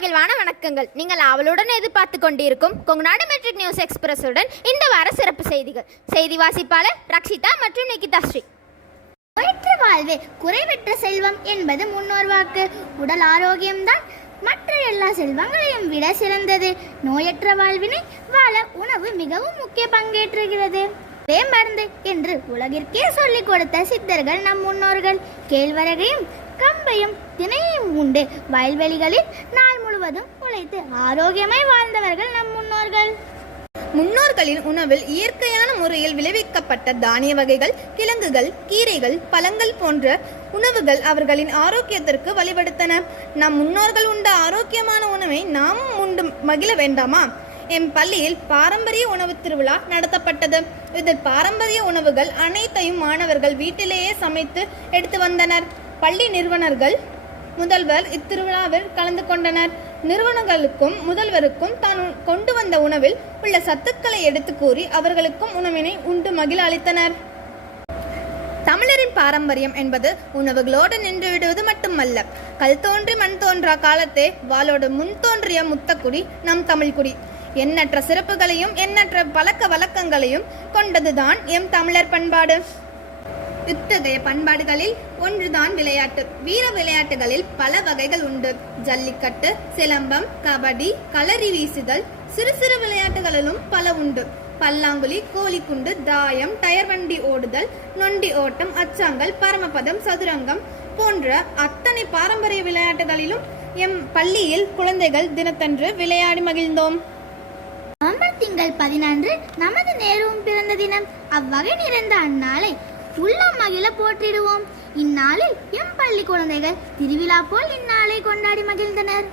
மகிழ்வான வணக்கங்கள். நீங்கள் அவளுடன் எதிர்பார்த்து கொண்டிருக்கும் கொங்குநாடு மெட்ரிக் நியூஸ் எக்ஸ்பிரஸுடன் இந்த வார சிறப்பு செய்திகள். செய்தி வாசிப்பாளர் ரக்ஷிதா மற்றும் நிகிதா ஸ்ரீ. நோயற்ற வாழ்வே குறைவற்ற செல்வம் என்பது முன்னோர் வாக்கு. உடல் ஆரோக்கியம்தான் மற்ற எல்லா செல்வங்களையும் விட சிறந்தது. நோயற்ற வாழ்வினை வாழ உணவு மிகவும் முக்கிய பங்கேற்றுகிறது. மருந்து என்று உலகிற்கே சொல்லிக் கொடுத்த சித்தர்கள் நம் முன்னோர்கள். கேழ்வரகையும் கம்பையும் தினையையும் உண்டு வயல்வெளிகளில் நாள் முழுவதும் உழைத்து ஆரோக்கியமாய் வாழ்ந்தவர்கள் நம் முன்னோர்கள். முன்னோர்களின் உணவில் இயற்கையான முறையில் விளைவிக்கப்பட்ட தானிய வகைகள், கிழங்குகள், கீரைகள், பழங்கள் போன்ற உணவுகள் அவர்களின் ஆரோக்கியத்திற்கு வழிபடுத்தன. நம் முன்னோர்கள் உண்ட ஆரோக்கியமான உணவை நாமும் உண்டு மகிழ வேண்டாமா? எம் பள்ளியில் பாரம்பரிய உணவு திருவிழா நடத்தப்பட்டது. இதில் பாரம்பரிய உணவுகள் அனைத்தையும் மாணவர்கள் வீட்டிலேயே சமைத்து எடுத்து வந்தனர். பள்ளி நிறுவனர்கள், முதல்வர் இத்திருவிழாவில் கலந்து கொண்டனர். நிறுவனங்களுக்கும் முதல்வருக்கும் தான் கொண்டு வந்த உணவில் உள்ள சத்துக்களை எடுத்து கூறி அவர்களுக்கும் உணவினை உண்டு மகிழ அளித்தனர். தமிழரின் பாரம்பரியம் என்பது உணவுகளோடு நின்று விடுவது மட்டுமல்ல. கல் தோன்றி மண் தோன்றா காலத்தே வாளோடு முன் தோன்றிய முத்தக்குடி நம் தமிழ்குடி. எண்ணற்ற சிறப்புகளையும் எண்ணற்ற பழக்க வழக்கங்களையும் கொண்டதுதான் எம் தமிழர் பண்பாடு. இத்தகைய பண்பாடுகளில் ஒன்றுதான் விளையாட்டு. வீர விளையாட்டுகளில் பல வகைகள் உண்டு. ஜல்லிக்கட்டு, சிலம்பம், கபடி, களரி வீசுதல், சிறு சிறு விளையாட்டுகளிலும் பல உண்டு. பல்லாங்குழி, கோழிக்குண்டு, தாயம், டயர் வண்டி ஓடுதல், நொண்டி ஓட்டம், அச்சாங்கல், பரமபதம், சதுரங்கம் போன்ற அத்தனை பாரம்பரிய விளையாட்டுகளிலும் எம் பள்ளியில் குழந்தைகள் தினத்தன்று விளையாடி மகிழ்ந்தோம். நவம்பர் திங்கள் 14 நமது நேருவும் பிறந்த தினம். அவ்வகை நிறைந்த அந்நாளை உள்ளம் மகிழ போற்றிடுவோம். இந்நாளில் எம் பள்ளி குழந்தைகள் திருவிழா போல் இந்நாளை கொண்டாடி மகிழ்ந்தனர்.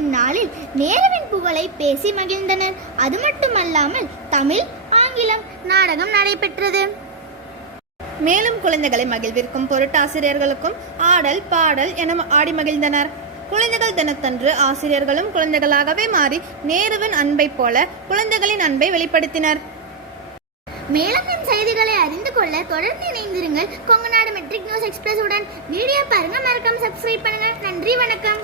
இந்நாளில் நேருவின் புகழை பேசி மகிழ்ந்தனர். அது மட்டுமல்லாமல் தமிழ், ஆங்கிலம் நாடகம் நடைபெற்றது. மேலும் குழந்தைகளை மகிழ்விற்கும் பொருட்டு ஆசிரியர்களுக்கும் ஆடல் பாடல் என ஆடி மகிழ்ந்தனர். குழந்தைகள் தினத்தன்று ஆசிரியர்களும் குழந்தைகளாகவே மாறி நேருவின் அன்பை போல குழந்தைகளின் அன்பை வெளிப்படுத்தினர். மேலும் என் செய்திகளை அறிந்து கொள்ள தொடர்ந்து இணைந்திருங்கள் கொங்குநாடு மெட்ரிக் நியூஸ் எக்ஸ்பிரஸ் உடன். வீடியோ பாருங்க, மறக்காம சப்ஸ்கிரைப் பண்ணுங்க. நன்றி, வணக்கம்.